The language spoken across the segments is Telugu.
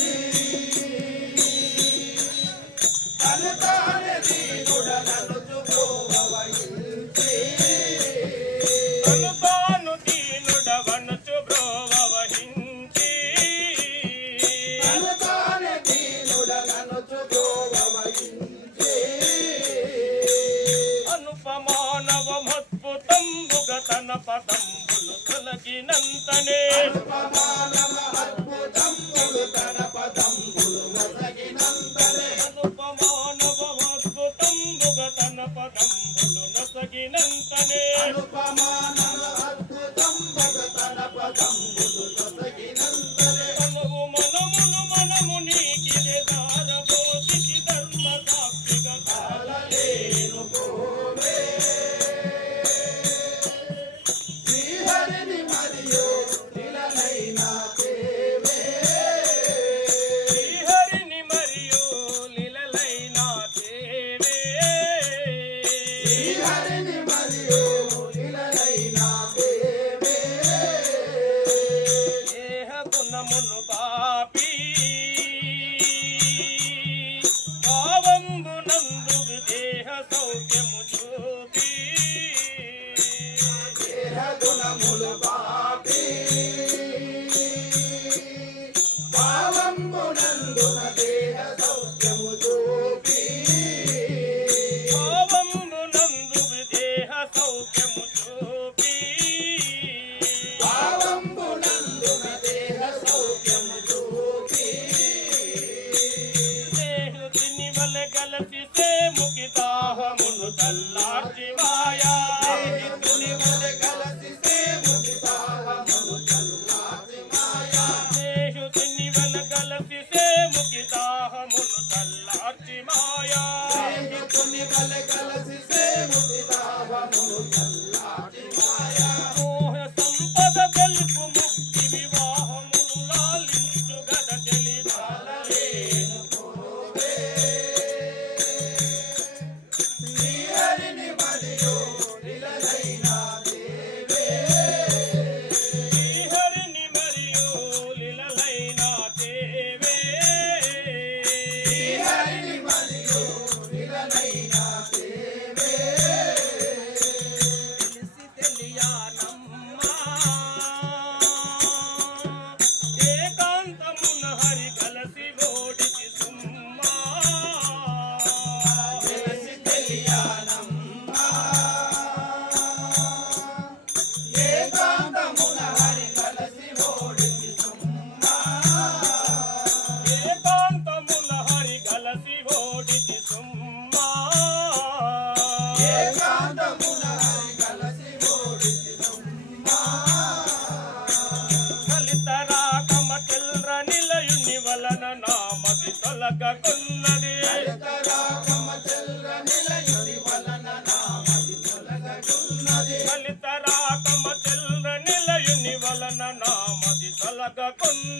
Amém.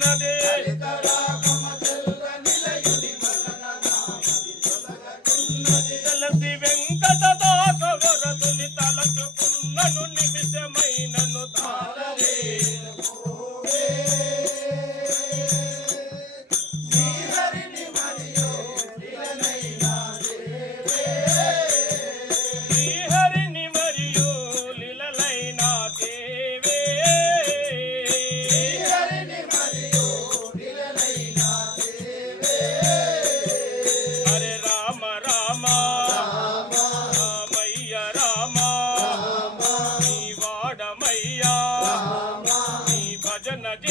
Hallelujah.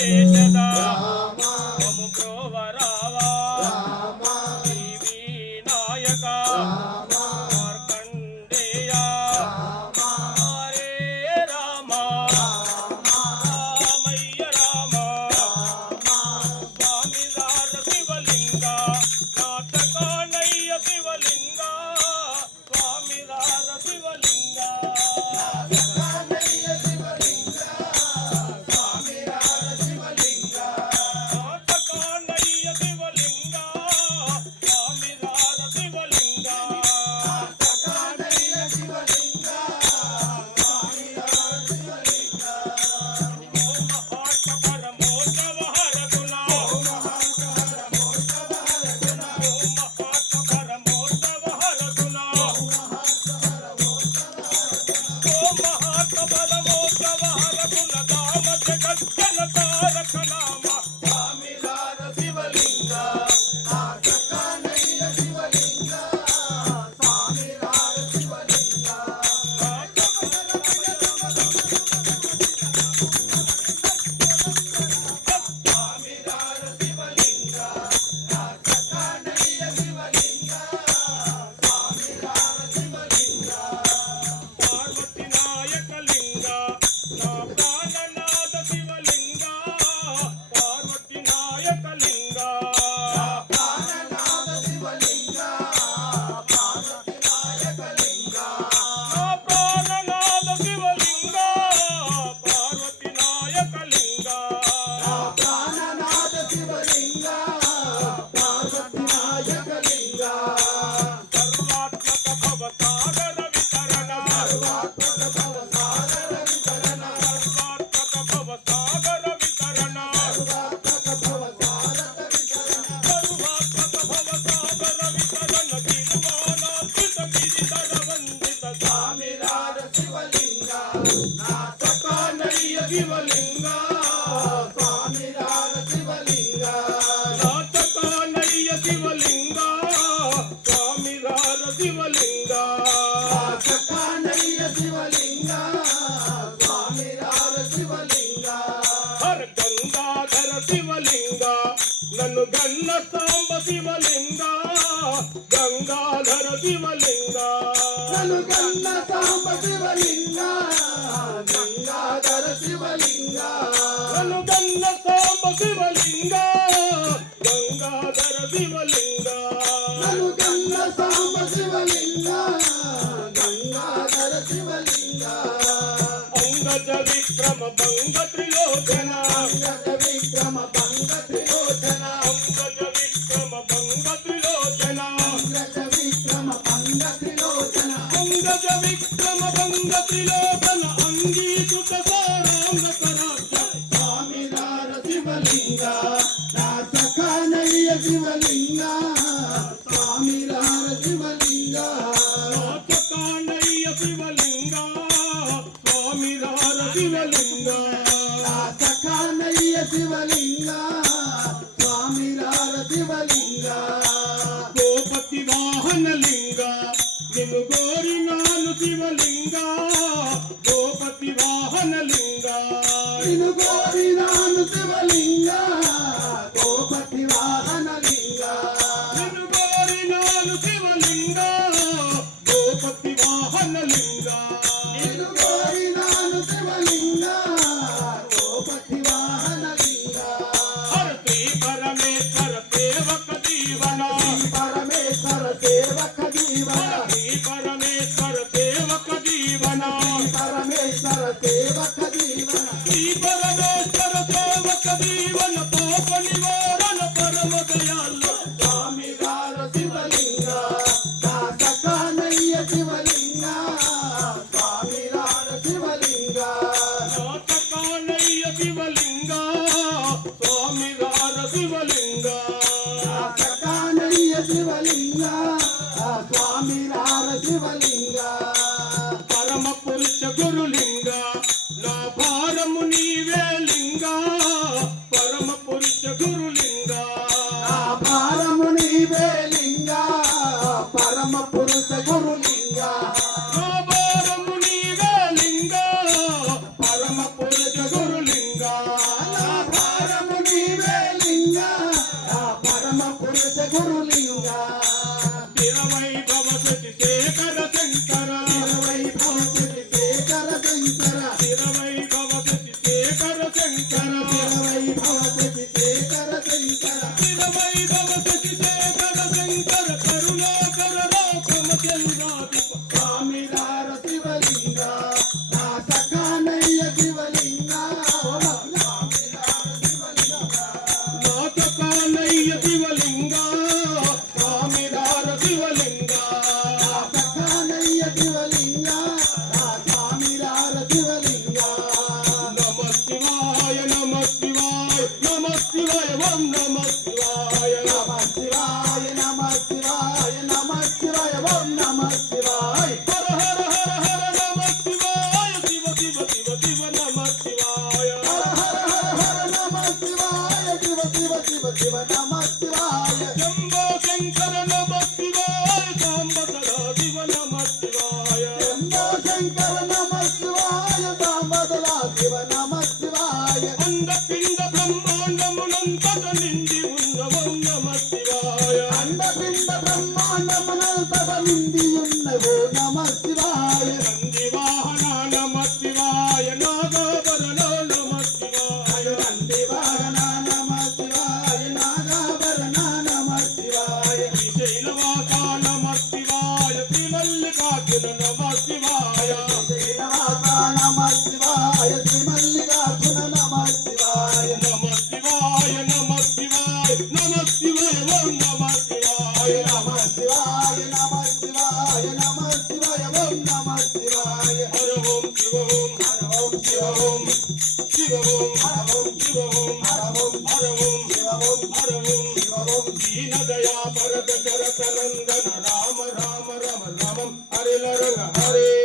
谢谢大家。Nice. కలలు కన్న సాంబ శివలింగ గంగాధర శివలింగ. కలలు కన్న సాంబ శివలింగ గంగాధర శివలింగ. కలలు కన్న సాంబ శివలింగ గంగాధర శివలింగ. అంగజ విక్రమ భంగ త్రిలోచన. అంగజ విక్రమ భంగ త్రిలోచన. గజ విక్రమ భంగ త్రిలోకన అంగీ జల్లా స్వామి ஓம் நம சிவாய Hare Hare